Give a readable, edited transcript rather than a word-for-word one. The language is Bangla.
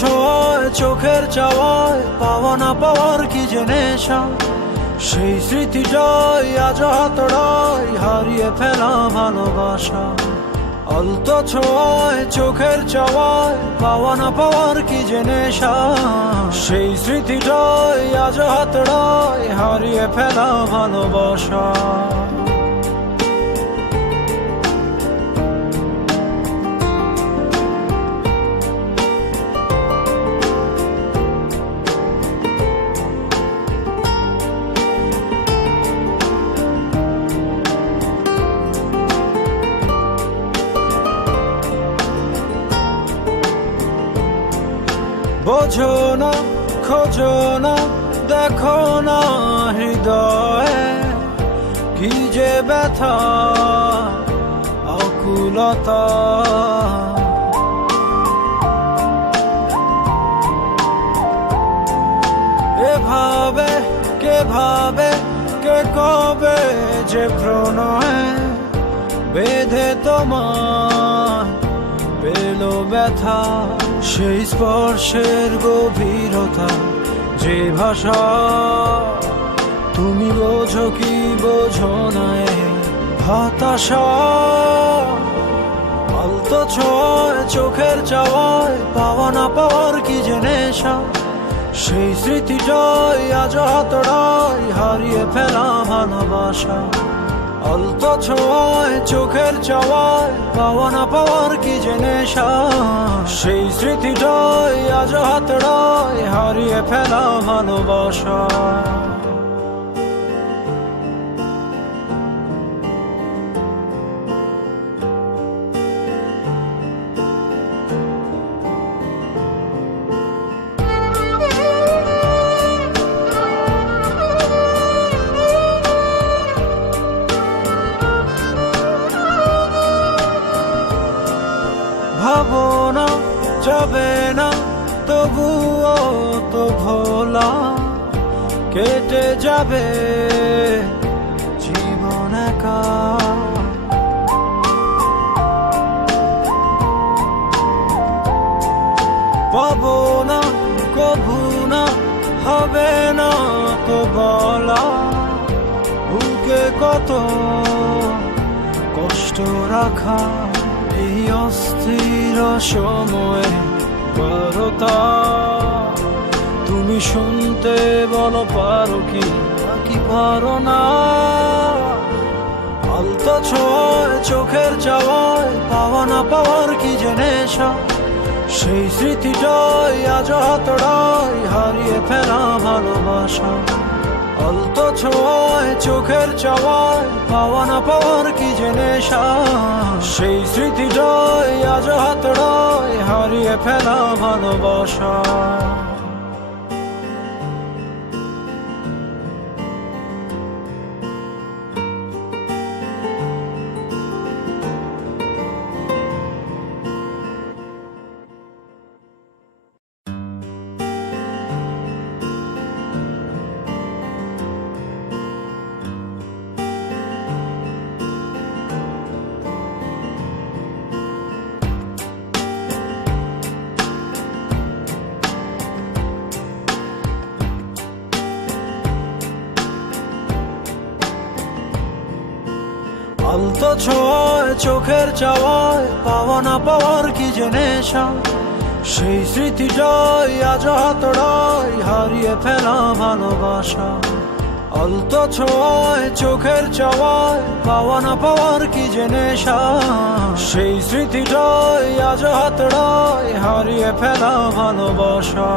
ছোঁয়ায় চোখের চাওয়ায় পাওয়া না পাওয়ার কি যে নেশা, সেই স্মৃতিটাই আজ হাতড়ায় হারিয়ে ফেলা ভালোবাসা। আলতো ছোঁয়ায় চোখের চাওয়ায় পাওয়া না পাওয়ার কি যে নেশা, সেই স্মৃতিটাই আজ হাতড়ায় হারিয়ে ফেলা ভালোবাসা। বোঝো না, খোঁজো না, দেখো না হৃদয়ে কি যে ব্যথা আকুলতা। এভাবে কে ভাবে, কে কবে যে প্রণয়ে বেঁধে তোমার পেল ব্যথা। সেই স্পর্শের গভীরতা, যে ভাষা তুমি বোঝো কি বোঝো না হতাশা। আলতো ছোঁয়ায় চোখের চাওয়ায় পাওয়া না পাওয়ার কি যে নেশা, সেই স্মৃতিটাই আজ হাতড়ায় হারিয়ে ফেলা ভালোবাসা। আলতো ছোঁয়ায় চোখের চাওয়ায় পাওয়া না পাওয়ার কি যে নেশা, সেই স্মৃতিটাই আজ হাতড়ায় হারিয়ে ফেলা ভালোবাসা। ভাবো না, যাবে না, তবুও তো ভোলা কেটে যাবে জীবন একা। পাবো না, কভু না, হবে না তো বলা, বুকে কত কষ্ট রাখা। এই অস্থির সময়ে বারতা তুমি শুনতে বলো পারো কি নাকি পারো না। আলতো ছোঁয়ায় চোখের চাওয়ায় পাওয়া না পাওয়ার কি যে নেশা, সেই স্মৃতিটাই আজ হাতড়ায় হারিয়ে ফেলা ভালোবাসা। আলতো ছোঁয়ায় চোখের চাওয়ায় পাওয়া না পাওয়ার কি যে নেশা, সেই স্মৃতিটাই আজ হাতড়ায় হারিয়ে ফেলা ভালোবাসা। আলতো ছোঁয়ায় চোখের চাওয়ায় পাওয়া না পাওয়ার কি যে নেশা, সেই স্মৃতিটাই আজ হাতড়ায় হারিয়ে ফেলা ভালোবাসা। আলতো ছোঁয়ায় চোখের চাওয়ায় পাওয়া না পাওয়ার কি যে নেশা, সেই স্মৃতিটাই আজ হাতড়ায় হারিয়ে ফেলা ভালোবাসা।